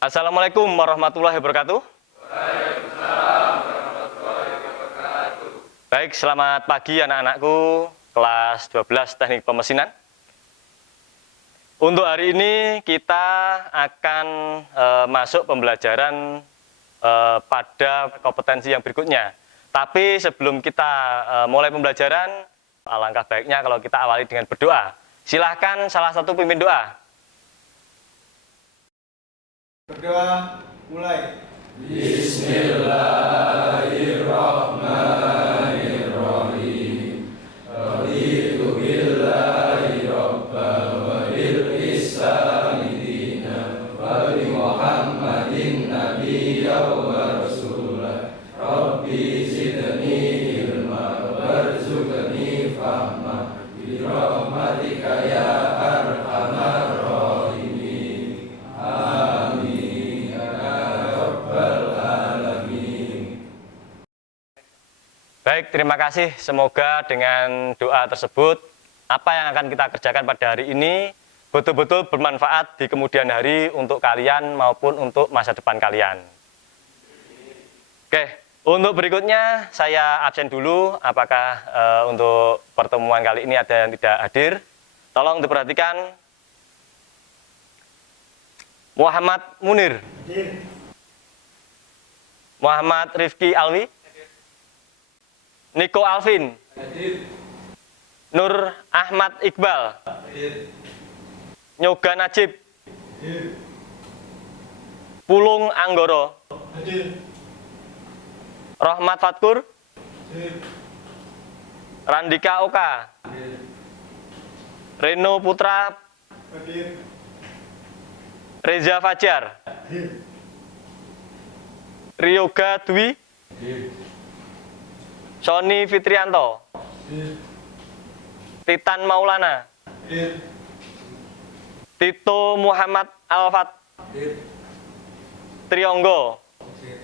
Assalamualaikum warahmatullahi wabarakatuh. Baik, selamat pagi anak-anakku kelas 12 Teknik Pemesinan. Untuk hari ini kita akan masuk pembelajaran pada kompetensi yang berikutnya. Tapi sebelum kita mulai pembelajaran, alangkah baiknya kalau kita awali dengan berdoa. Silahkan salah satu pimpin doa. Berdoa mulai. Bismillahirrahmanirrahim. Raditu billahi rabban wa bil islami dinan wa bi Muhammadin nabiyyan wa rasulah. Rabbi zidni ilma warzuqni fahma bi rahmatika ya arhamar rahimin. Amin ya rabbal alamin. Baik, terima kasih. Semoga dengan doa tersebut, apa yang akan kita kerjakan pada hari ini betul-betul bermanfaat di kemudian hari untuk kalian maupun untuk masa depan kalian. Oke, untuk berikutnya saya absen dulu. Apakah untuk pertemuan kali ini ada yang tidak hadir? Tolong diperhatikan. Muhammad Munir, Hadir. Muhammad Rifki Alwi, Niko Alvin, Hadir. Nur Ahmad Iqbal, Hadir. Nyoga Najib, Hadir. Pulung Anggoro, Hadir. Rohmat Fatkur, Hadir. Randika Oka, Hadir. Reno Putra, Hadir. Reza Fajar, Hadir. Ryoga Dwi, Hadir. Sony Fitrianto, Hadir. Titan Maulana, Hadir. Tito Muhammad Alfat, Hadir. Trionggo, Hadir.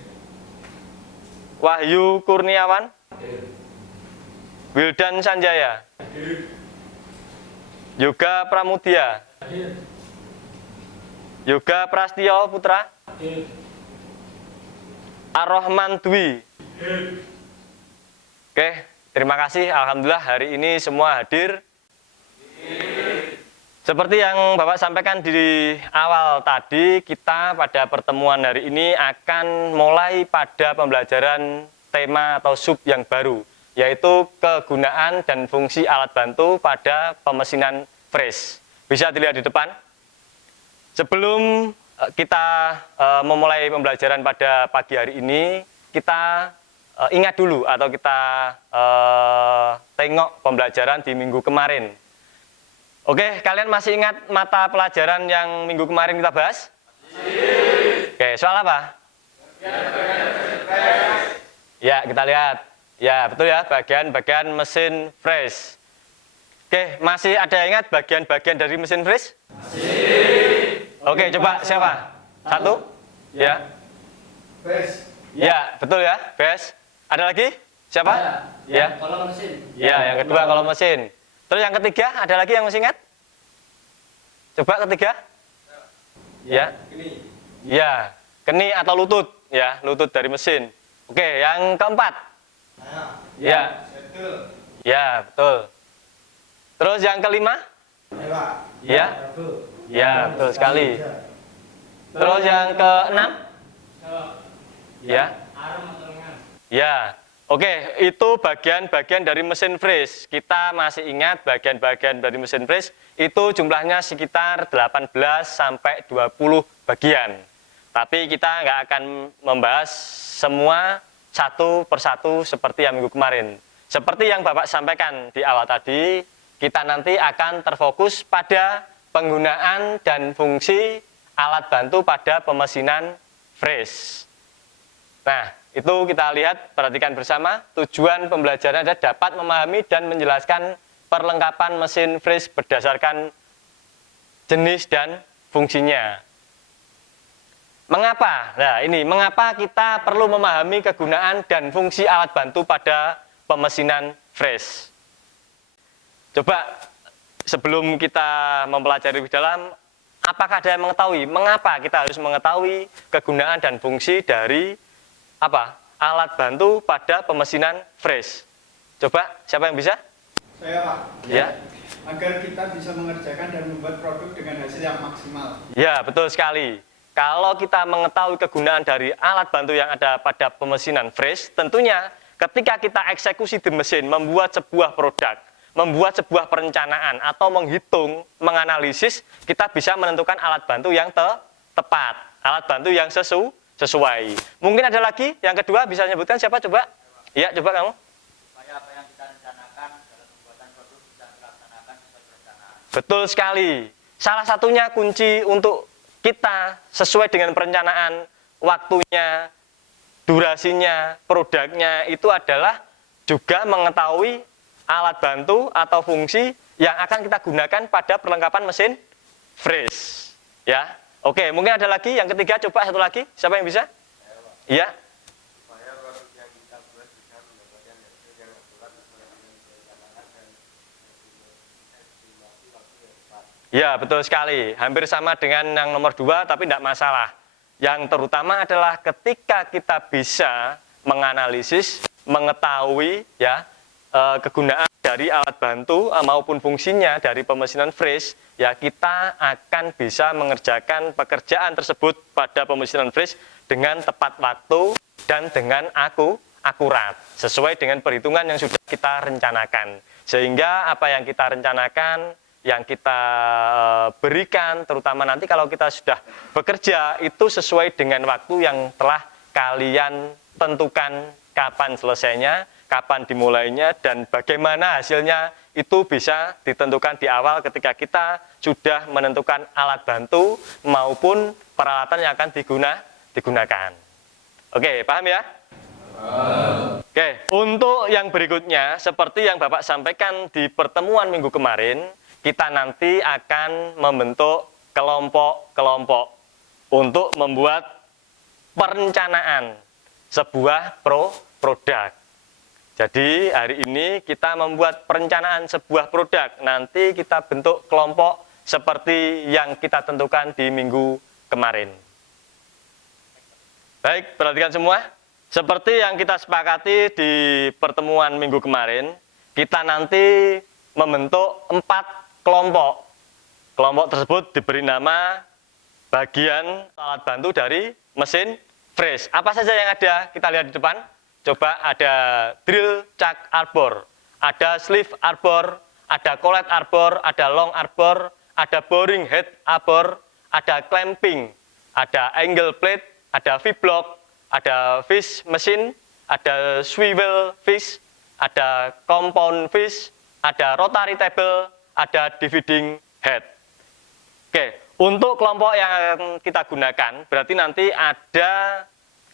Wahyu Kurniawan, Hadir. Wildan Sanjaya, Hadir. Yoga Pramudia, Hadir. Yoga Prastio Putra, Hadir. Ar-Rahman Dwi. Hadir. Oke, terima kasih. Alhamdulillah hari ini semua hadir. Seperti yang Bapak sampaikan di awal tadi, kita pada pertemuan hari ini akan mulai pada pembelajaran tema atau sub yang baru, yaitu kegunaan dan fungsi alat bantu pada pemesinan fresh. Bisa dilihat di depan. Sebelum kita memulai pembelajaran pada pagi hari ini, kita ingat dulu atau kita tengok pembelajaran di minggu kemarin. Oke, kalian masih ingat mata pelajaran yang minggu kemarin kita bahas? Oke, soal apa? Ya, kita lihat. Ya, betul ya, bagian-bagian mesin fresh. Oke, masih ada yang ingat bagian-bagian dari mesin fresh? Oke, coba siapa? Satu? Ya. Fresh. Ya, betul ya, bes. Ada lagi? Siapa? Ya. Kolom mesin. Ya, yang kedua kolom mesin. Terus yang ketiga, ada lagi yang masih ingat? Coba ketiga. Ya. Ini. Ya, keni atau lutut. Ya, lutut dari mesin. Oke, yang keempat. Nah. Ya. Betul. Ya, betul. Terus yang kelima? Lewat. Ya. Betul. Ya, betul sekali. Terus yang keenam? Ya. Arm atau lengan. Ya, oke, itu bagian-bagian dari mesin fresh. Kita masih ingat bagian-bagian dari mesin fresh itu jumlahnya sekitar 18 sampai 20 bagian. Tapi kita nggak akan membahas semua satu persatu seperti yang minggu kemarin. Seperti yang Bapak sampaikan di awal tadi, kita nanti akan terfokus pada penggunaan dan fungsi alat bantu pada pemesinan fresh. Nah, itu kita lihat, perhatikan bersama. Tujuan pembelajaran adalah dapat memahami dan menjelaskan perlengkapan mesin fresh berdasarkan jenis dan fungsinya. Mengapa? Nah, ini mengapa kita perlu memahami kegunaan dan fungsi alat bantu pada pemesinan fresh. Coba sebelum kita mempelajari lebih dalam, Apakah ada yang mengetahui mengapa kita harus mengetahui kegunaan dan fungsi dari alat bantu pada pemesinan fresh? Coba, siapa yang bisa? Saya Pak. Ya. Agar kita bisa mengerjakan dan membuat produk dengan hasil yang maksimal. Ya, betul sekali. Kalau kita mengetahui kegunaan dari alat bantu yang ada pada pemesinan fresh, tentunya ketika kita eksekusi di mesin, membuat sebuah produk, membuat sebuah perencanaan, atau menghitung, menganalisis, kita bisa menentukan alat bantu yang tepat, alat bantu yang sesuai. Mungkin ada lagi, yang kedua bisa menyebutkan siapa coba? Iya, coba kamu. Supaya apa yang kita rencanakan dalam pembuatan produk bisa dilaksanakan sesuai perencanaan. Betul sekali. Salah satunya kunci untuk kita sesuai dengan perencanaan, waktunya, durasinya, produknya itu adalah juga mengetahui alat bantu atau fungsi yang akan kita gunakan pada perlengkapan mesin fresh. Ya, oke. Mungkin ada lagi yang ketiga. Coba satu lagi. Siapa yang bisa? Iya. Supaya produk yang kita buat bisa mendapatkan hasil yang akurat sesuai dengan perencanaan dan estimasi waktu yang tepat. Ya, betul sekali. Hampir sama dengan yang nomor 2, tapi tidak masalah. Yang terutama adalah ketika kita bisa menganalisis, mengetahui ya kegunaan dari alat bantu maupun fungsinya dari pemesinan fresh, ya kita akan bisa mengerjakan pekerjaan tersebut pada pemesinan fresh dengan tepat waktu dan dengan akurat, sesuai dengan perhitungan yang sudah kita rencanakan. Sehingga apa yang kita rencanakan, yang kita berikan, terutama nanti kalau kita sudah bekerja, itu sesuai dengan waktu yang telah kalian tentukan kapan selesainya, kapan dimulainya, dan bagaimana hasilnya itu bisa ditentukan di awal ketika kita sudah menentukan alat bantu maupun peralatan yang akan digunakan. Oke, paham ya? Oke, untuk yang berikutnya, seperti yang Bapak sampaikan di pertemuan minggu kemarin, kita nanti akan membentuk kelompok-kelompok untuk membuat perencanaan sebuah produk. Jadi hari ini kita membuat perencanaan sebuah produk. Nanti kita bentuk kelompok seperti yang kita tentukan di minggu kemarin. Baik, perhatikan semua. Seperti yang kita sepakati di pertemuan minggu kemarin, kita nanti membentuk 4 kelompok. Kelompok tersebut diberi nama bagian alat bantu dari mesin fresh. Apa saja yang ada? Kita lihat di depan. Coba ada drill chuck arbor, ada sleeve arbor, ada collet arbor, ada long arbor, ada boring head arbor, ada clamping, ada angle plate, ada V-block, ada fish machine, ada swivel fish, ada compound fish, ada rotary table, ada dividing head. Oke, untuk kelompok yang kita gunakan, berarti nanti ada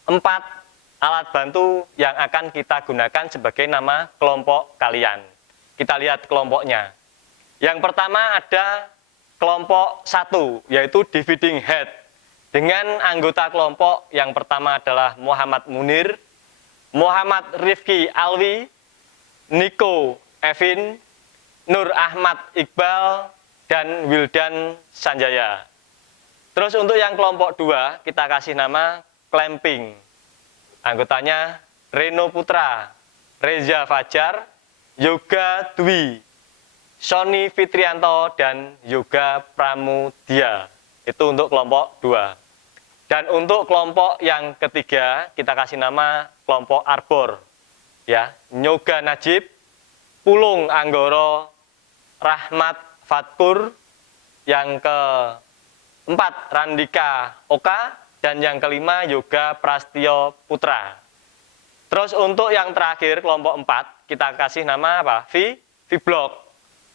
4 alat bantu yang akan kita gunakan sebagai nama kelompok kalian. Kita lihat kelompoknya. Yang pertama ada kelompok 1, yaitu dividing head. Dengan anggota kelompok yang pertama adalah Muhammad Munir, Muhammad Rifki Alwi, Niko Evin, Nur Ahmad Iqbal, dan Wildan Sanjaya. Terus untuk yang kelompok 2, kita kasih nama clamping. Anggotanya Reno Putra, Reza Fajar, Yoga Dwi, Sony Fitrianto, dan Yoga Pramudia. Itu untuk kelompok 2. Dan untuk kelompok yang ketiga, kita kasih nama kelompok arbor. Ya, Nyoga Najib, Pulung Anggoro, Rahmat Fatkur, yang keempat Randika Oka, dan yang kelima Yoga Prastio Putra. Terus untuk yang terakhir kelompok 4, kita kasih nama apa? V-block.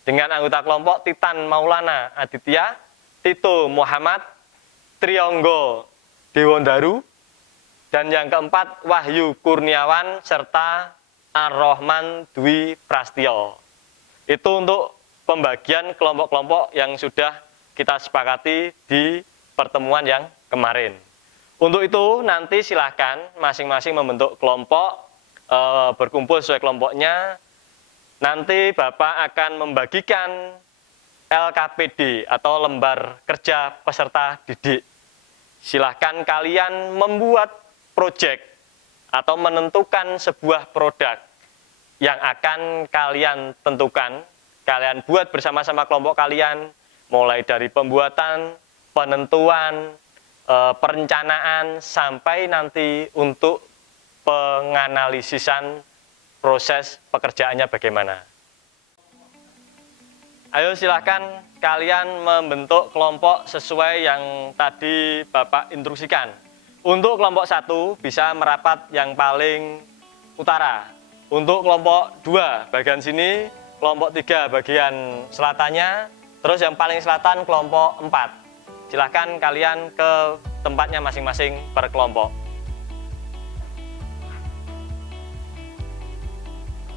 Dengan anggota kelompok Titan Maulana Aditya, Tito Muhammad, Trionggo Dewondaru, dan yang keempat Wahyu Kurniawan serta Ar-Rahman Dwi Prastio. Itu untuk pembagian kelompok-kelompok yang sudah kita sepakati di pertemuan yang kemarin. Untuk itu nanti silahkan masing-masing membentuk kelompok, berkumpul sesuai kelompoknya. Nanti Bapak akan membagikan LKPD atau lembar kerja peserta didik. Silahkan kalian membuat proyek atau menentukan sebuah produk yang akan kalian tentukan, kalian buat bersama-sama kelompok kalian, mulai dari pembuatan, penentuan, perencanaan, sampai nanti untuk penganalisisan proses pekerjaannya bagaimana. Ayo silahkan kalian membentuk kelompok sesuai yang tadi Bapak instruksikan. Untuk kelompok 1 bisa merapat yang paling utara. Untuk kelompok 2 bagian sini, kelompok 3 bagian selatannya, terus yang paling selatan kelompok 4. Silahkan kalian ke tempatnya masing-masing per kelompok.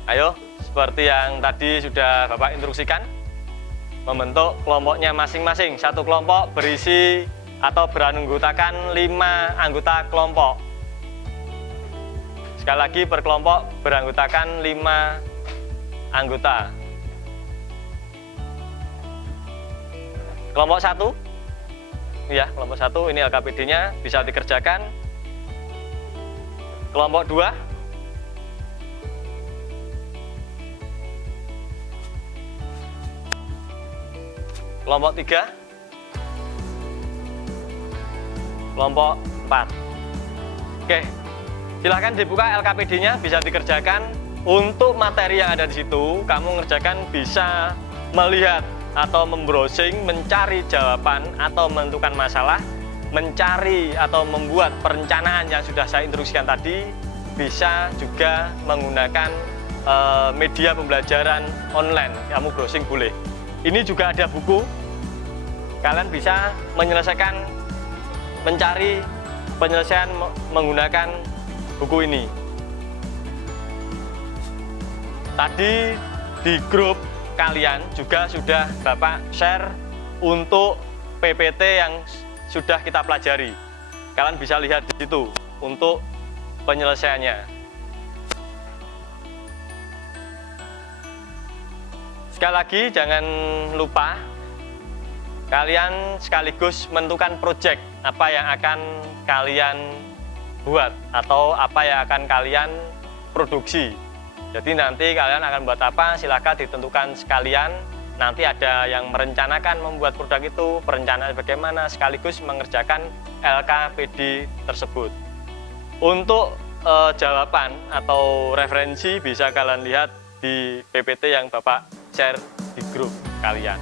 Ayo, seperti yang tadi sudah Bapak instruksikan, membentuk kelompoknya masing-masing. Satu kelompok berisi atau beranggotakan 5 anggota kelompok. Sekali lagi, per kelompok beranggotakan 5 anggota. Kelompok 1, ya, kelompok 1 ini LKPD-nya bisa dikerjakan. Kelompok 2, kelompok 3, kelompok 4. Oke, silahkan dibuka LKPD-nya, bisa dikerjakan. Untuk materi yang ada di situ, kamu ngerjakan bisa melihat atau membrowsing, mencari jawaban atau menentukan masalah, mencari atau membuat perencanaan yang sudah saya instruksikan tadi, bisa juga menggunakan media pembelajaran online. Kamu browsing boleh. Ini juga ada buku, kalian bisa menyelesaikan, mencari penyelesaian menggunakan buku ini. Tadi di grup kalian juga sudah Bapak share untuk PPT yang sudah kita pelajari. Kalian bisa lihat di situ untuk penyelesaiannya. Sekali lagi jangan lupa kalian sekaligus menentukan proyek apa yang akan kalian buat atau apa yang akan kalian produksi. Jadi nanti kalian akan buat apa, silakan ditentukan sekalian. Nanti ada yang merencanakan membuat produk itu, perencanaan bagaimana, sekaligus mengerjakan LKPD tersebut. Untuk jawaban atau referensi bisa kalian lihat di PPT yang Bapak share di grup kalian.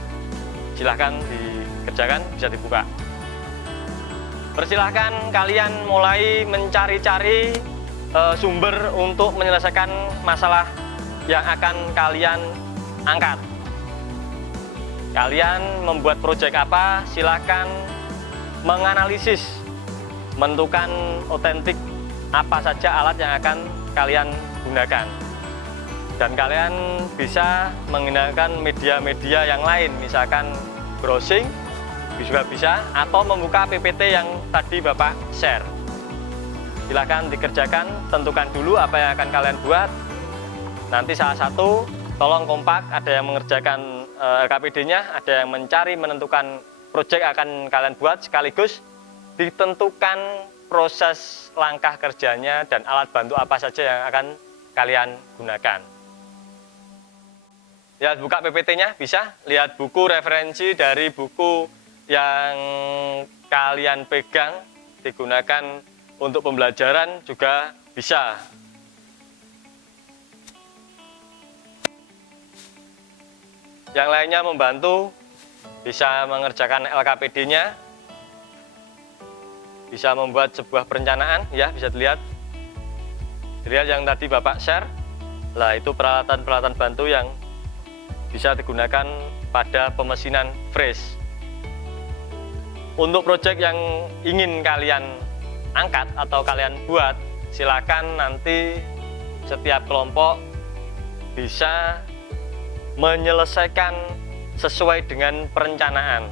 Silahkan dikerjakan, bisa dibuka. Persilahkan kalian mulai mencari-cari sumber untuk menyelesaikan masalah yang akan kalian angkat. Kalian membuat proyek apa, silahkan menganalisis, menentukan otentik apa saja alat yang akan kalian gunakan. Dan kalian bisa menggunakan media-media yang lain, misalkan browsing juga bisa, atau membuka PPT yang tadi Bapak share. Silahkan dikerjakan, tentukan dulu apa yang akan kalian buat. Nanti salah satu, tolong kompak, ada yang mengerjakan LKPD-nya, ada yang mencari, menentukan proyek akan kalian buat, sekaligus ditentukan proses langkah kerjanya dan alat bantu apa saja yang akan kalian gunakan. Lihat buka PPT-nya, bisa lihat buku referensi dari buku yang kalian pegang, digunakan untuk pembelajaran juga bisa. Yang lainnya membantu, bisa mengerjakan LKPD-nya, bisa membuat sebuah perencanaan, ya bisa dilihat. Dilihat yang tadi Bapak share, lah itu peralatan-peralatan bantu yang bisa digunakan pada pemesinan fresh. Untuk proyek yang ingin kalian angkat atau kalian buat, silakan nanti setiap kelompok bisa menyelesaikan sesuai dengan perencanaan,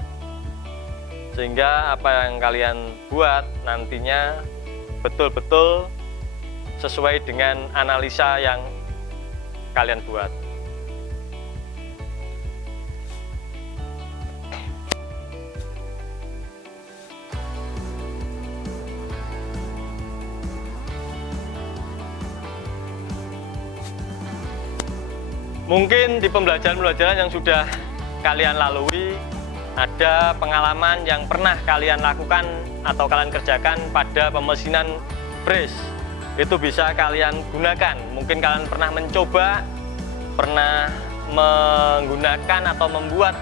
sehingga apa yang kalian buat nantinya betul-betul sesuai dengan analisa yang kalian buat. Mungkin di pembelajaran-pembelajaran yang sudah kalian lalui, ada pengalaman yang pernah kalian lakukan atau kalian kerjakan pada pemesinan brace. Itu bisa kalian gunakan. Mungkin kalian pernah mencoba, pernah menggunakan atau membuat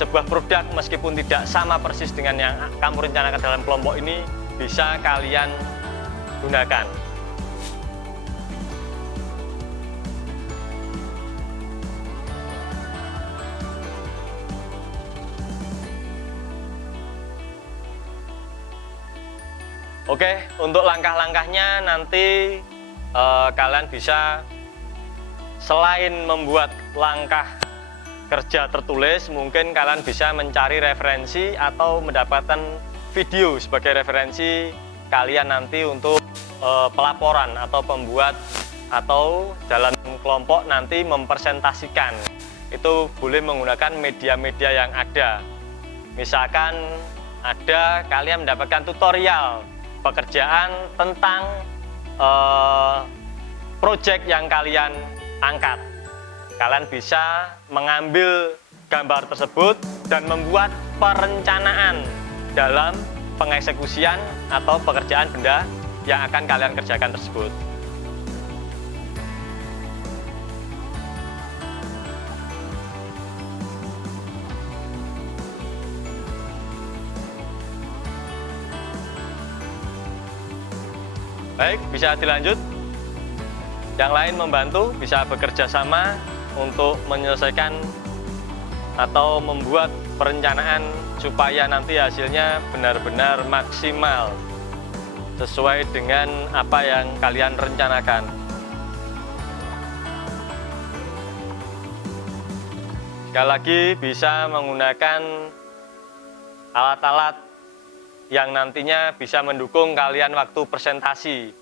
sebuah produk meskipun tidak sama persis dengan yang kamu rencanakan dalam kelompok ini, bisa kalian gunakan. Oke, untuk langkah-langkahnya nanti kalian bisa selain membuat langkah kerja tertulis, mungkin kalian bisa mencari referensi atau mendapatkan video sebagai referensi kalian nanti untuk pelaporan atau pembuat atau dalam kelompok nanti mempresentasikan. Itu boleh menggunakan media-media yang ada. Misalkan ada kalian mendapatkan tutorial pekerjaan tentang project yang kalian angkat. Kalian bisa mengambil gambar tersebut dan membuat perencanaan dalam pengeksekusian atau pekerjaan benda yang akan kalian kerjakan tersebut. Baik, bisa dilanjut. Yang lain membantu, bisa bekerja sama untuk menyelesaikan atau membuat perencanaan supaya nanti hasilnya benar-benar maksimal sesuai dengan apa yang kalian rencanakan. Sekali lagi, bisa menggunakan alat-alat yang nantinya bisa mendukung kalian waktu presentasi.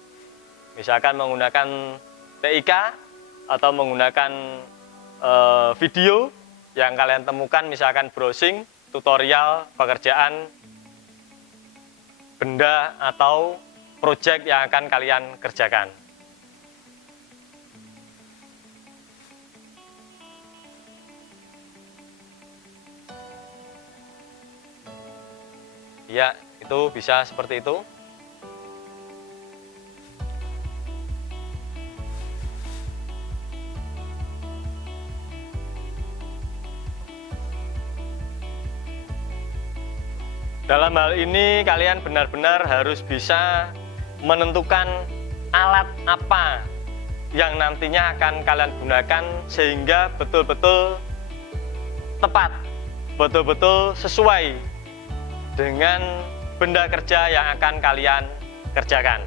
Misalkan menggunakan TIK atau menggunakan video yang kalian temukan, misalkan browsing, tutorial, pekerjaan, benda atau project yang akan kalian kerjakan. Ya, itu bisa seperti itu. Dalam hal ini kalian benar-benar harus bisa menentukan alat apa yang nantinya akan kalian gunakan sehingga betul-betul tepat, betul-betul sesuai dengan benda kerja yang akan kalian kerjakan.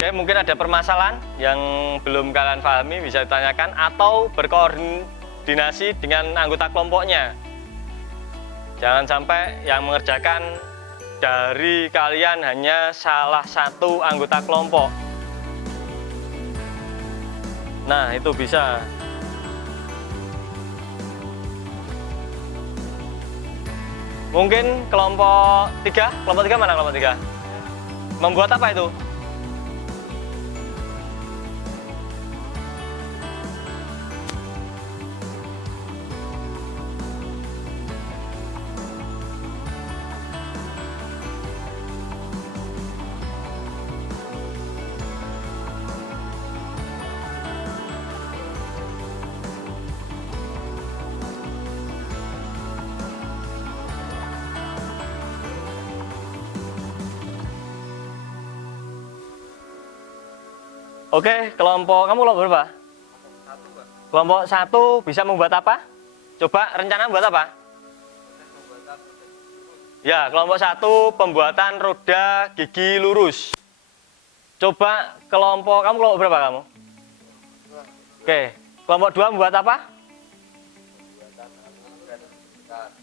Oke, mungkin ada permasalahan yang belum kalian pahami, bisa ditanyakan atau berkoordinasi dengan anggota kelompoknya. Jangan sampai yang mengerjakan dari kalian hanya salah satu anggota kelompok. Nah, itu bisa. Mungkin kelompok 3, kelompok 3 mana kelompok 3? Membuat apa itu? Oke, kelompok kamu kelompok berapa? Satu, Pak. Kelompok 1 bisa membuat apa? Coba rencana buat apa? Proses pembuatan proses. Ya, kelompok 1 pembuatan roda gigi lurus. Coba kelompok kamu kelompok berapa kamu? Oke, kelompok 2 membuat apa?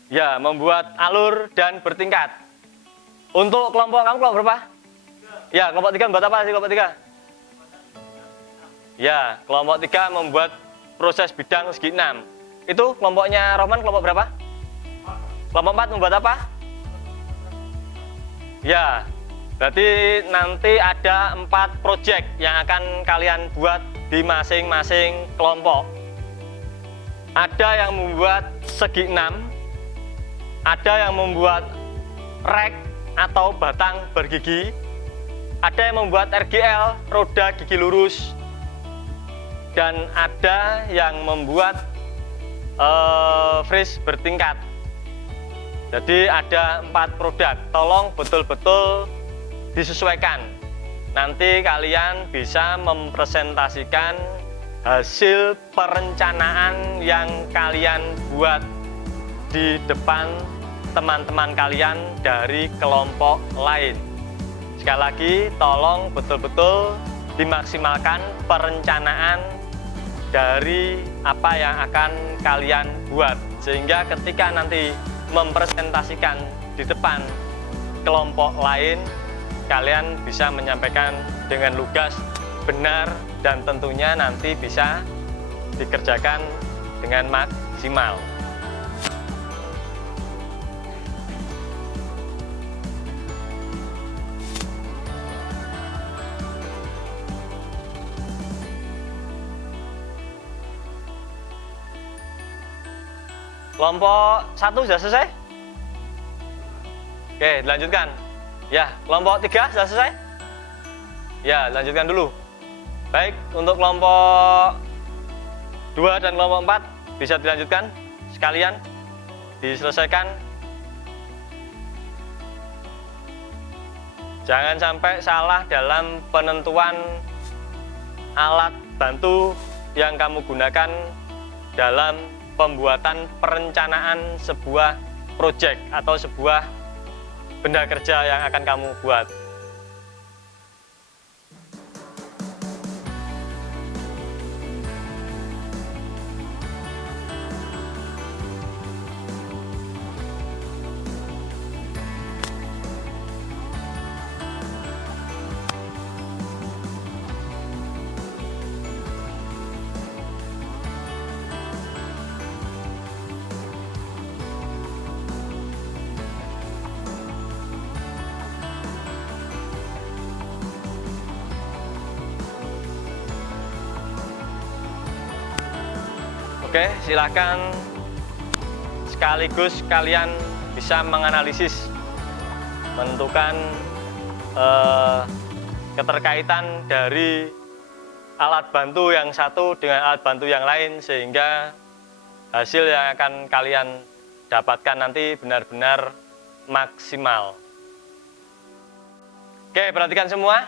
Ya, membuat alur dan bertingkat. Untuk kelompok kamu kelompok berapa? Ya, kelompok 3 membuat apa sih kelompok 3? Ya, kelompok 3 membuat proses bidang segi 6. Itu kelompoknya Roman kelompok berapa? Kelompok 4 membuat apa? Ya, berarti nanti ada 4 proyek yang akan kalian buat di masing-masing kelompok. Ada yang membuat segi 6, ada yang membuat rek atau batang bergigi, ada yang membuat RGL, roda gigi lurus, dan ada yang membuat fris bertingkat. Jadi ada 4 produk. Tolong betul-betul disesuaikan. Nanti kalian bisa mempresentasikan hasil perencanaan yang kalian buat di depan teman-teman kalian dari kelompok lain. Sekali lagi, tolong betul-betul dimaksimalkan perencanaan dari apa yang akan kalian buat, sehingga ketika nanti mempresentasikan di depan kelompok lain, kalian bisa menyampaikan dengan lugas, benar, dan tentunya nanti bisa dikerjakan dengan maksimal. Kelompok 1 sudah selesai? Oke, lanjutkan. Ya, kelompok 3 sudah selesai? Ya, lanjutkan dulu. Baik, untuk kelompok 2 dan kelompok 4 bisa dilanjutkan sekalian, diselesaikan. Jangan sampai salah dalam penentuan alat bantu yang kamu gunakan dalam pembuatan perencanaan sebuah proyek atau sebuah benda kerja yang akan kamu buat. Oke, silakan sekaligus kalian bisa menganalisis, menentukan keterkaitan dari alat bantu yang satu dengan alat bantu yang lain, sehingga hasil yang akan kalian dapatkan nanti benar-benar maksimal. Oke, perhatikan semua.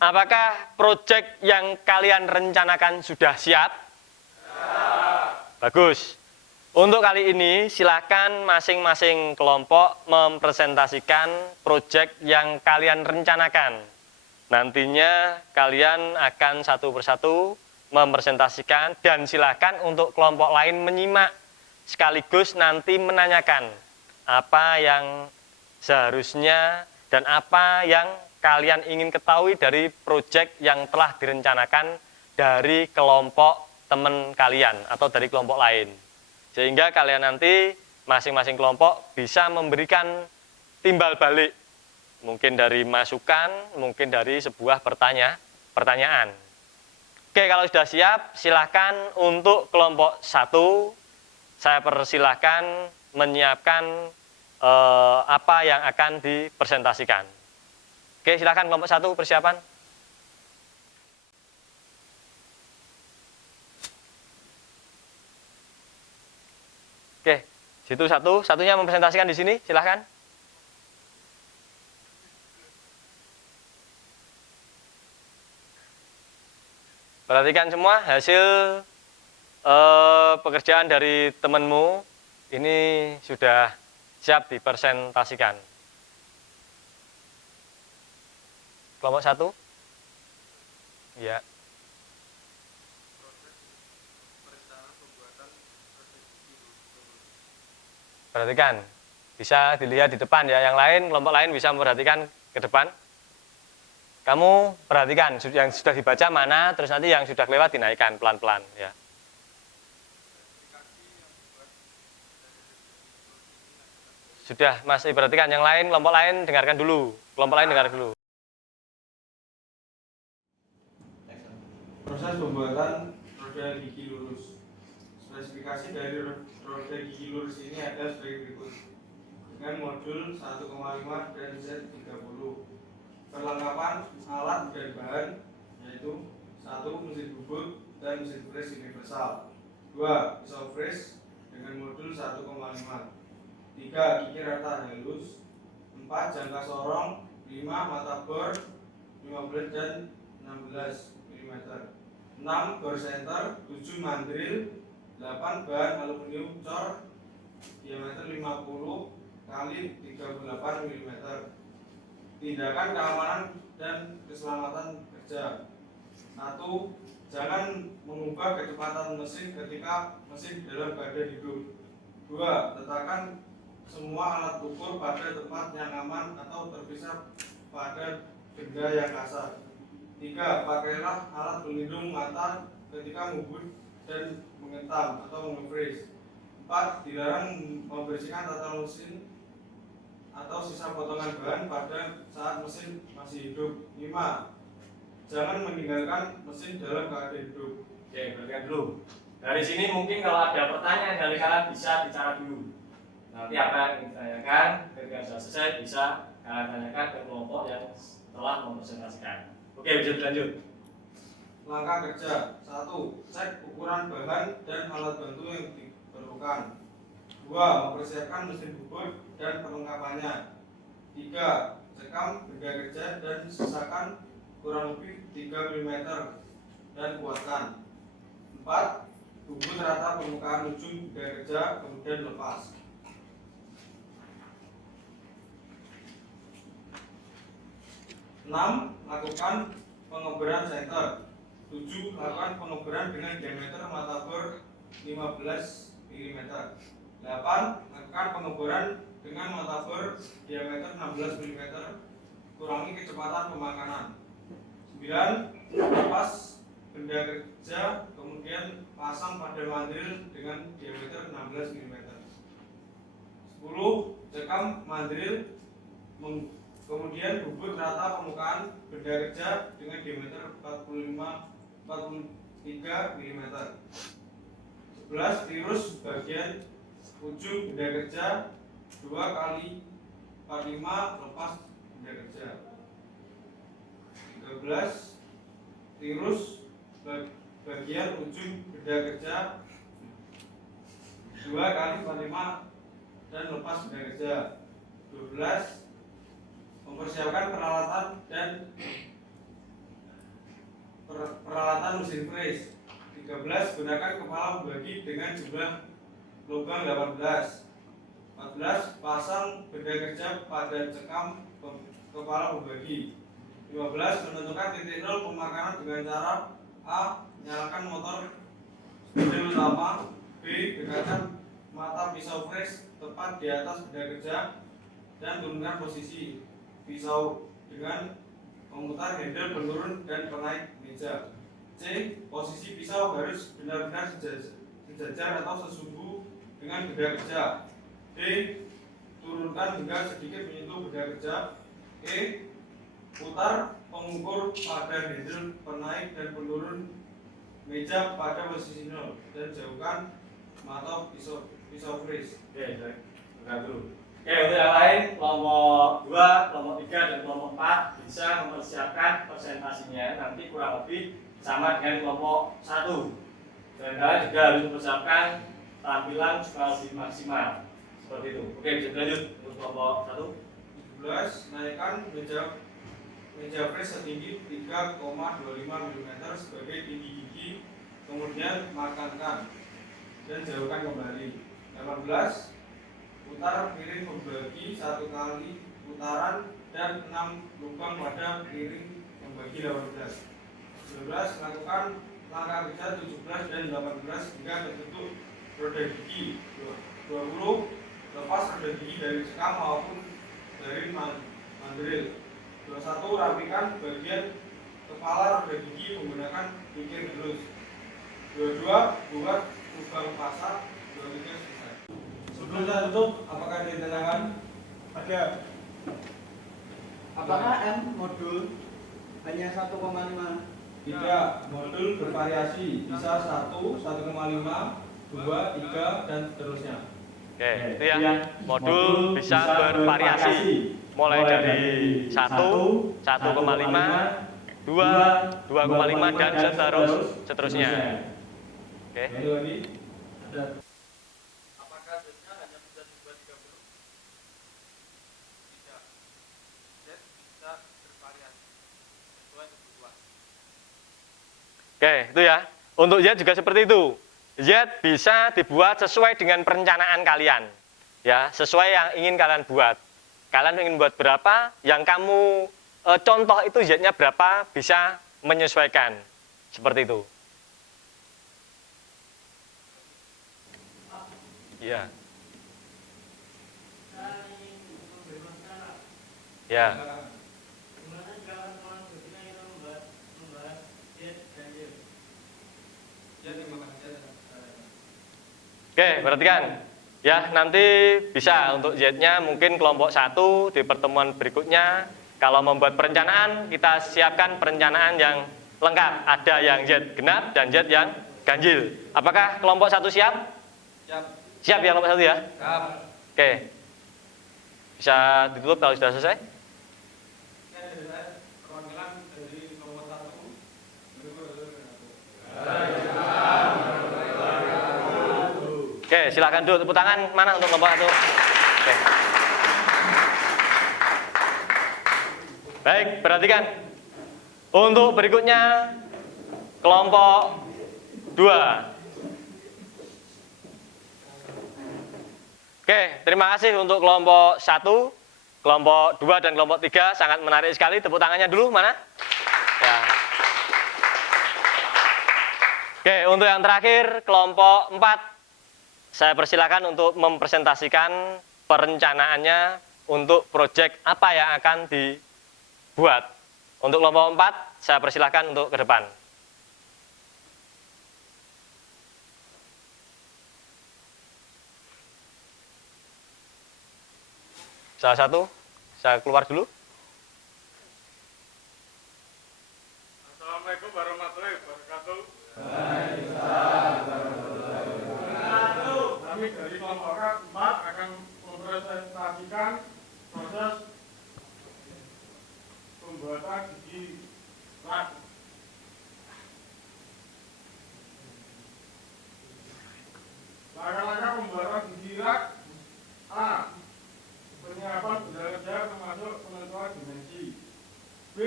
Apakah proyek yang kalian rencanakan sudah siap? Bagus. Untuk kali ini silakan masing-masing kelompok mempresentasikan proyek yang kalian rencanakan. Nantinya kalian akan satu persatu mempresentasikan, dan silakan untuk kelompok lain menyimak sekaligus nanti menanyakan apa yang seharusnya dan apa yang kalian ingin ketahui dari proyek yang telah direncanakan dari kelompok teman kalian atau dari kelompok lain, sehingga kalian nanti masing-masing kelompok bisa memberikan timbal balik, mungkin dari masukan, mungkin dari sebuah pertanyaan. Oke, kalau sudah siap, silahkan untuk kelompok 1, saya persilahkan menyiapkan apa yang akan dipresentasikan. Oke, silahkan kelompok 1 persiapan. Oke, situ satunya mempresentasikan di sini, silahkan. Perhatikan semua hasil pekerjaan dari temanmu ini sudah siap dipresentasikan. Kelompok 1? Ya. Perhatikan, bisa dilihat di depan ya. Yang lain, kelompok lain bisa memperhatikan ke depan. Kamu perhatikan yang sudah dibaca mana, terus nanti yang sudah kelewat dinaikkan pelan-pelan ya. Sudah, masih perhatikan yang lain, kelompok lain dengarkan dulu. Kelompok lain dengar dulu. Proses pembuatan roda gigi lurus. Spesifikasi dari roda gigi lurus ini ada sebagai berikut. Dengan modul 1,5 dan Z30. Perlengkapan alat dan bahan yaitu 1. Mesin bubut dan mesin fres universal. 2. Pisau fres dengan modul 1,5. 3. Gigi rata halus. 4. Jangka sorong. 5. Mata bor 15 dan 16 mm. 6. Bor center. 7. Mandril. 8. Bahan aluminium cor diameter 50 kali 38 mm. Tindakan keamanan dan keselamatan kerja. 1. Jangan mengubah kecepatan mesin ketika mesin dalam keadaan hidup. 2. Letakkan semua alat ukur pada tempat yang aman atau terpisah pada benda yang kasar. 3. Pakailah alat pelindung mata ketika mengebut dan mengetam atau nge-freeze. 4. Dilarang membersihkan tata mesin atau sisa potongan bahan pada saat mesin masih hidup. 5. Jangan meninggalkan mesin dalam keadaan hidup. Oke, perhatikan dulu. Dari sini mungkin kalau ada pertanyaan dari kalian bisa bicara dulu. Nanti apa yang ingin ditanyakan ketika sudah selesai bisa kalian tanyakan ke kelompok yang telah mempresentasikan. Oke, bisa dilanjut. Langkah kerja. 1. Cek ukuran bahan dan alat bantu yang diperlukan. 2. Mempersiapkan mesin bubut dan perlengkapannya. 3. Cekam benda kerja dan sisakan kurang lebih 3 mm dan kuatkan. 4. Bubut rata permukaan ujung benda kerja kemudian lepas. 6. Lakukan pengobaran center. 7. Lakukan pengobaran dengan diameter mata bor 15 mm. 8. Lakukan pengobaran dengan mata bor diameter 16 mm. Kurangi kecepatan pemakanan. 9. Lepas benda kerja kemudian pasang pada mandril dengan diameter 16 mm. 10. Cekam mandril kemudian bubut rata permukaan benda kerja dengan diameter 43 mm. 11. Tirus bagian ujung benda kerja 2 kali 45 lepas benda kerja. 13. Tirus bagian ujung benda kerja 2 kali 45 dan lepas benda kerja. 12. Mempersiapkan peralatan mesin fres. 13. Gunakan kepala pembagi dengan jumlah lubang 18. 14. Pasang benda kerja pada cekam kepala pembagi. 15. Menentukan titik nol pemakanan dengan cara A. Nyalakan motor spidol utama. B. Dekatkan mata pisau fres tepat di atas benda kerja dan turunkan posisi pisau dengan memutar handle penurun dan penaik meja. C. Posisi pisau harus benar-benar sejajar atau sesumbu dengan benda kerja. D. Turunkan hingga sedikit menyentuh benda kerja. E. Putar pengukur pada handle penaik dan penurun meja pada posisi 0 dan jauhkan mata pisau freeze. Oke, buka dulu. Oke, untuk yang lain kelompok 2, kelompok 3 dan kelompok 4 bisa mempersiapkan presentasinya nanti kurang lebih sama dengan kelompok 1. Dan kalian juga harus mempersiapkan tampilan supaya lebih maksimal. Seperti itu. Oke, bisa lanjut untuk kelompok 1. 17. Naikkan meja freeze setinggi 3,25 mm sebagai tinggi gigi, kemudian makankan dan jauhkan kembali. 18. Putar piring membagi 1 kali putaran dan 6 lubang pada piring membagi 18. 19. Lakukan langkah kerja 17 dan 18 hingga terbentuk roda gigi. 20. Lepas roda gigi dari cekam maupun dari mandril. 21. Rapikan bagian kepala roda gigi menggunakan pikir halus. 22. Buat lubang pasak. 23. Selesai. Sebelum saya tutup, apakah ada yang ditanyakan? Ada. Apakah M modul hanya 1,5? Tidak, modul bervariasi, bisa 1, 1,5, 2, 3, dan seterusnya. Oke, itu ya. Modul bisa bervariasi. Mulai dari 1, 1,5, 2, 2,5 dan seterusnya. Oke. Ini lagi. Ada. Apakah Z-nya hanya bisa dibuat 30? Tidak. Z bisa bervariasi. Sesuai kebutuhan. Oke, itu ya. Untuk Z juga seperti itu. Z bisa dibuat sesuai dengan perencanaan kalian. Ya, sesuai yang ingin kalian buat. Kalian ingin buat berapa, yang kamu contoh itu Z-nya berapa, bisa menyesuaikan. Seperti itu. Ya. Ya. Oke, perhatikan. Ya, nanti bisa untuk Z-nya mungkin kelompok 1 di pertemuan berikutnya. Kalau membuat perencanaan, kita siapkan perencanaan yang lengkap. Ada yang Z genap dan Z yang ganjil. Apakah kelompok 1 siap? Siap. Siap ya kelompok 1 ya? Siap. Oke. Bisa ditutup kalau sudah selesai? Perwakilan dari nomor 1. Oke, silakan dulu tepuk tangan. Mana untuk kelompok 1? Oke. Baik, perhatikan. Untuk berikutnya kelompok 2. Oke, terima kasih untuk kelompok 1, kelompok 2 dan kelompok 3 sangat menarik sekali. Tepuk tangannya dulu mana? Ya. Oke, untuk yang terakhir kelompok 4. Saya persilakan untuk mempresentasikan perencanaannya untuk proyek apa yang akan dibuat. Untuk kelompok 4, saya persilakan untuk ke depan. Salah satu, saya keluar dulu. Assalamualaikum warahmatullahi wabarakatuh. Kami dari kelompok 4 akan mempresentasikan proses pembuatan gigi rak. Langkah-langkah pembuatan gigi rak. A. Penyiapan benda kerja termasuk penentuan dimensi. B.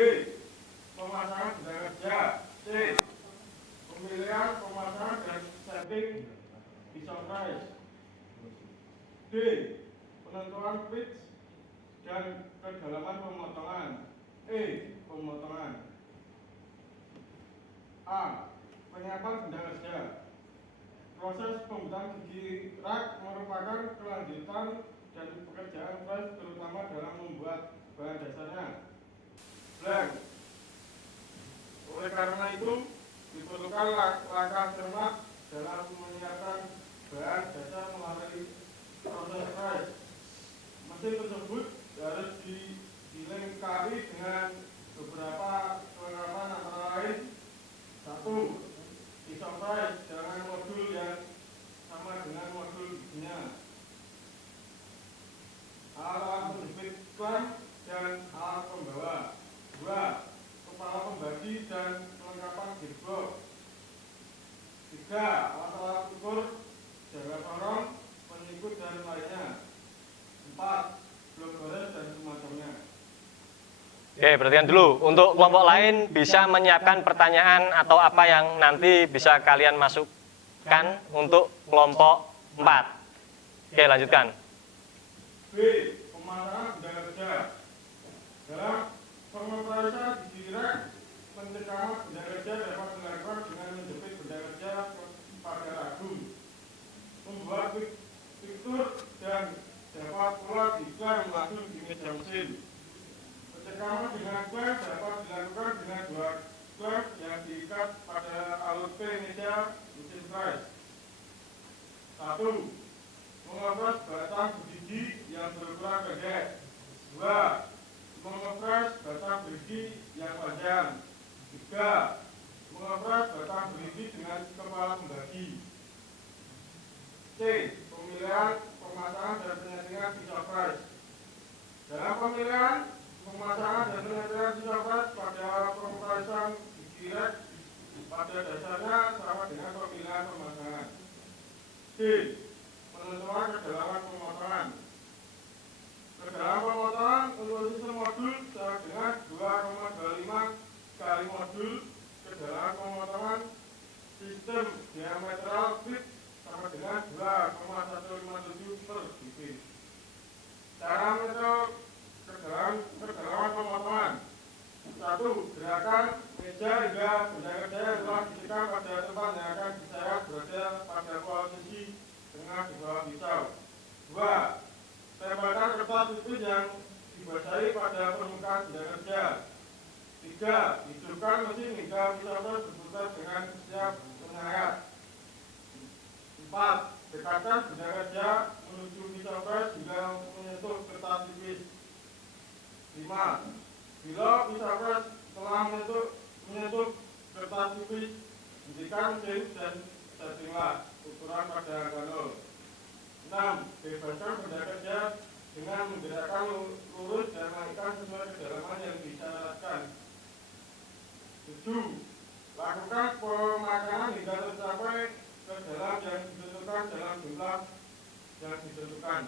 Pemasangan benda kerja. C. Pemilihan, pemasangan, dan setting pisau freeze. D. Penentuan pitch dan kedalaman pemotongan. E. Pemotongan. A. Penyiapan benda kerja. Proses pembuatan gigi rak merupakan kelanjutan dan pekerjaan freeze terutama dalam membuat bahan dasarnya. Blank. Oleh karena itu diperlukan langkah cermat dalam menyiapkan bahan dasar melalui proses freeze. alat ukur, jaga sorong, penyikut dan lainnya. 4. Blok gores dan semacamnya. Oke, perhatikan dulu. Untuk kelompok lain bisa menyiapkan pertanyaan atau apa yang nanti bisa kalian masukkan untuk kelompok 4. Oke, lanjutkan. B. Pemasangan benda kerja. Dalam pengoperasian di direct, pencekaman benda kerja dapat dilakukan dengan menjepit benda kerja pada ragum, membuat fitur dan dapat pula diklaim langsung di meja mesin. Pencekaman dengan klem dapat dilakukan dengan 2 klem yang diikat pada alut P meja mesin press. 1. Mengopres batang berdiri yang berukuran pendek. 2. Mengopres batang berdiri yang panjang. 3. Mengopres batang berdiri dengan kepala pembagi. C. Pemilihan, pemasangan dan penyetingan pisau press. Dalam pemilihan, pemasangan dan penyetingan pisau press pada pemrosesan direct pada dasarnya sama dengan pemilihan pemasangan. C. Penentuan kedalaman pemotongan. Kedalaman pemotongan untuk sistem modul sama dengan 2,25 kali modul kedalaman pemotongan sistem diametral bit sama dengan 2,157 per bit. Cara metode kedalaman pemotongan. 1. Gerakan meja hingga benda kerja yang telah ditekan pada tempat yang akan disayat berada pada posisi tengah di bawah pisau. 2. Tembakan kertas tipis yang dibasahi pada permukaan benda kerja. 3. Hidupkan mesin hingga pisau press berputar dengan siap menyayat. 4. Dekatkan benda kerja menuju pisau press hingga menyentuh kertas tipis. 5. Bila pisau press telah menyentuh kertas tipis, hentikan mesin dan settinglah ukuran pada angka 0. 6. Bebaskan benda kerja dengan menggerakkan lurus dan naikkan sesuai kedalaman yang disyaratkan. 7. Lakukan pemakanan hingga tercapai kedalam yang ditentukan dalam jumlah yang ditentukan.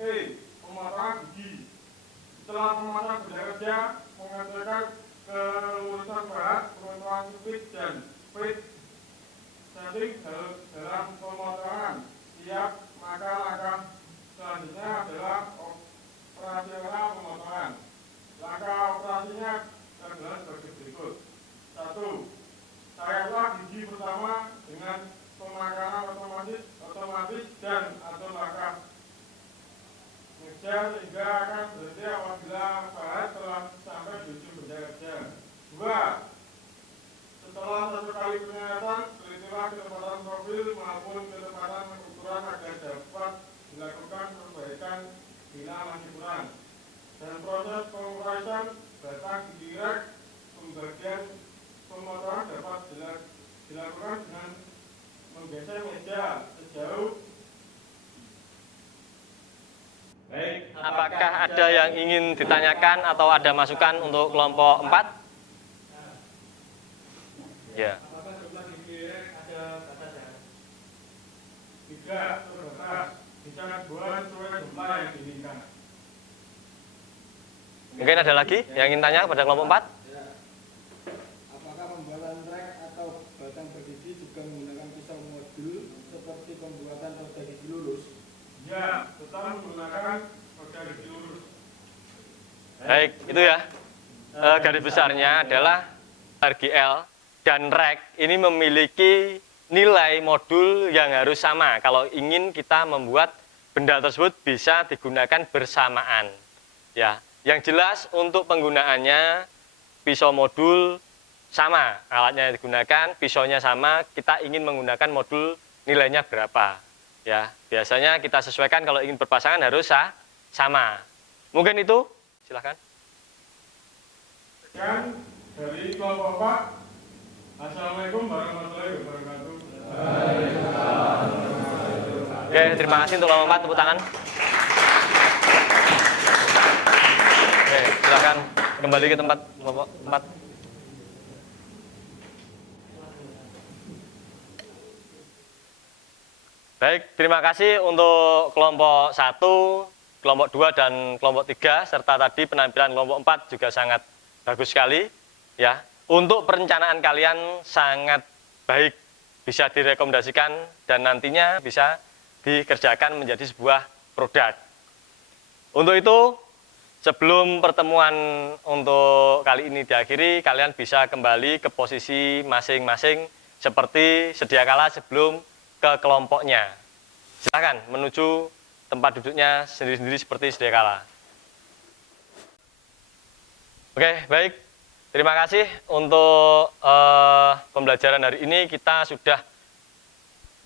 E. Pemotongan gigi. Setelah memasang benda kerja, mengaturkan kelurusan bahan, penentuan speed dan speed setting dalam pemotongan. Siap, maka langkah selanjutnya adalah operasional pemotongan. Langkah operasinya adalah sebagai berikut. 1. Sayatlah gigi pertama dengan pemakanan otomatis dan atur langkah ngejar sehingga akan berhenti apabila bahan telah sampai di ujung benda kerja. 2. Setelah 1 kali penyayatan, telitilah ketepatan profil maupun ketepatan ukuran agar dapat dilakukan perbaikan bila masih kurang. Dan proses pengukuran batang direct pembagian pemotongan dapat dilakukan dengan menggeser meja sejauh. Baik, apakah ada yang ingin ditanyakan atau ada masukan untuk kelompok 4? Ya. Apakah jumlah di direct ada batasnya? Tidak terbatas, bisa dibuat sesuai jumlah yang diinginkan. Mungkin ada lagi yang ingin tanya pada kelompok 4? Ya. Apakah pembuatan trek atau batang berdiri juga menggunakan pisau modul seperti pembuatan roda gigi lurus? Ya, tetap menggunakan roda gigi lurus. Baik, itu ya. Garis besarnya adalah RGL dan rek ini memiliki nilai modul yang harus sama. Kalau ingin kita membuat benda tersebut bisa digunakan bersamaan. Ya, yang jelas untuk penggunaannya pisau modul sama, alatnya yang digunakan, pisaunya sama, kita ingin menggunakan modul nilainya berapa. Ya, biasanya kita sesuaikan kalau ingin berpasangan harus sama. Mungkin itu, silahkan. Sekian dari kelompok 4. Assalamualaikum warahmatullahi wabarakatuh. Oke, terima kasih untuk kelompok 4, tepuk tangan. Oke, silakan kembali ke tempat kelompok 4. Baik, terima kasih untuk kelompok 1, kelompok 2 dan kelompok 3 serta tadi penampilan kelompok 4 juga sangat bagus sekali ya. Untuk perencanaan kalian sangat baik, bisa direkomendasikan dan nantinya bisa dikerjakan menjadi sebuah produk. Untuk itu, sebelum pertemuan untuk kali ini diakhiri, kalian bisa kembali ke posisi masing-masing seperti sedia kala sebelum ke kelompoknya. Silakan menuju tempat duduknya sendiri-sendiri seperti sedia kala. Oke, baik. Terima kasih untuk pembelajaran hari ini. Kita sudah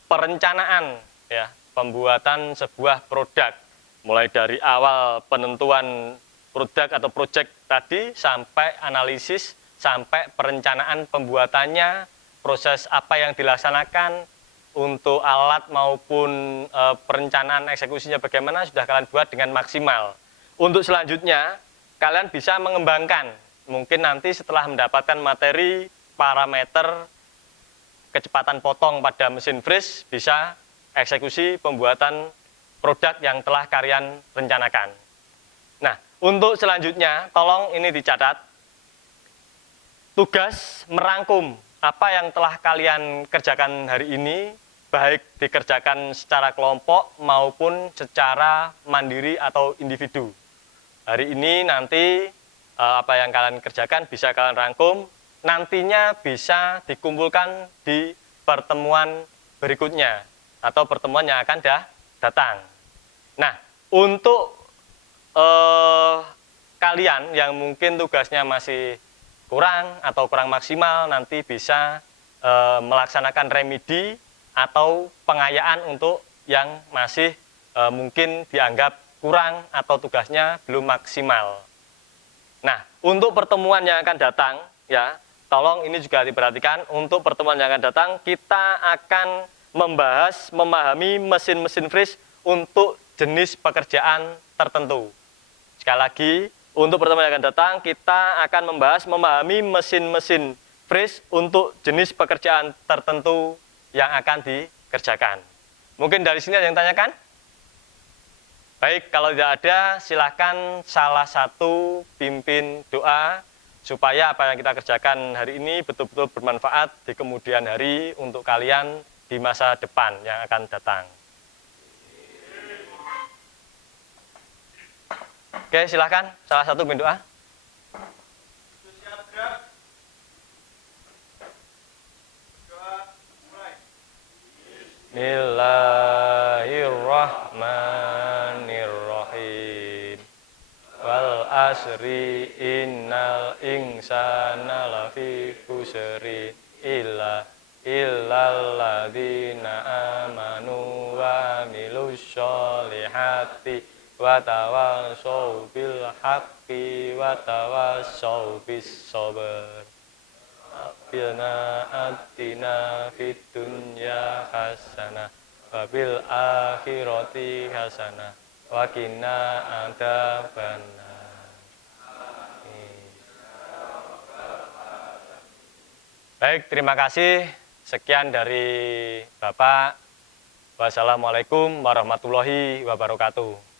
perencanaan ya, pembuatan sebuah produk. Mulai dari awal penentuan produk atau project tadi sampai analisis, sampai perencanaan pembuatannya, proses apa yang dilaksanakan untuk alat maupun perencanaan eksekusinya bagaimana sudah kalian buat dengan maksimal. Untuk selanjutnya, kalian bisa mengembangkan. Mungkin nanti setelah mendapatkan materi, parameter, kecepatan potong pada mesin freeze, bisa eksekusi pembuatan produk yang telah kalian rencanakan. Nah, untuk selanjutnya, tolong ini dicatat. Tugas merangkum apa yang telah kalian kerjakan hari ini, baik dikerjakan secara kelompok maupun secara mandiri atau individu. Hari ini nanti apa yang kalian kerjakan bisa kalian rangkum, nantinya bisa dikumpulkan di pertemuan berikutnya atau pertemuan yang akan datang. Nah, untuk kalian yang mungkin tugasnya masih kurang atau kurang maksimal, nanti bisa melaksanakan remedi atau pengayaan untuk yang masih mungkin dianggap kurang atau tugasnya belum maksimal. Nah, untuk pertemuan yang akan datang, ya, tolong ini juga diperhatikan. Untuk pertemuan yang akan datang, kita akan membahas, memahami mesin-mesin freeze untuk jenis pekerjaan tertentu. Sekali lagi, untuk pertemuan yang akan datang, kita akan membahas, memahami mesin-mesin freeze untuk jenis pekerjaan tertentu yang akan dikerjakan. Mungkin dari sini ada yang tanyakan? Baik, kalau tidak ada, silakan salah satu pimpin doa supaya apa yang kita kerjakan hari ini betul-betul bermanfaat di kemudian hari untuk kalian di masa depan yang akan datang. Oke, silakan salah satu pimpin doa. Bismillahirrahmanirrahim. Wal asri innal insana lafi khusri illa illalladzina amanu wa amilus sholihati wa tawassaw bil haqqi wa tawassaw bis sabr. Rabbana atina fid dunya hasanah wa bil akhirati hasanah wa qina adzabannar. Baik, terima kasih. Sekian dari Bapak. Wassalamualaikum warahmatullahi wabarakatuh.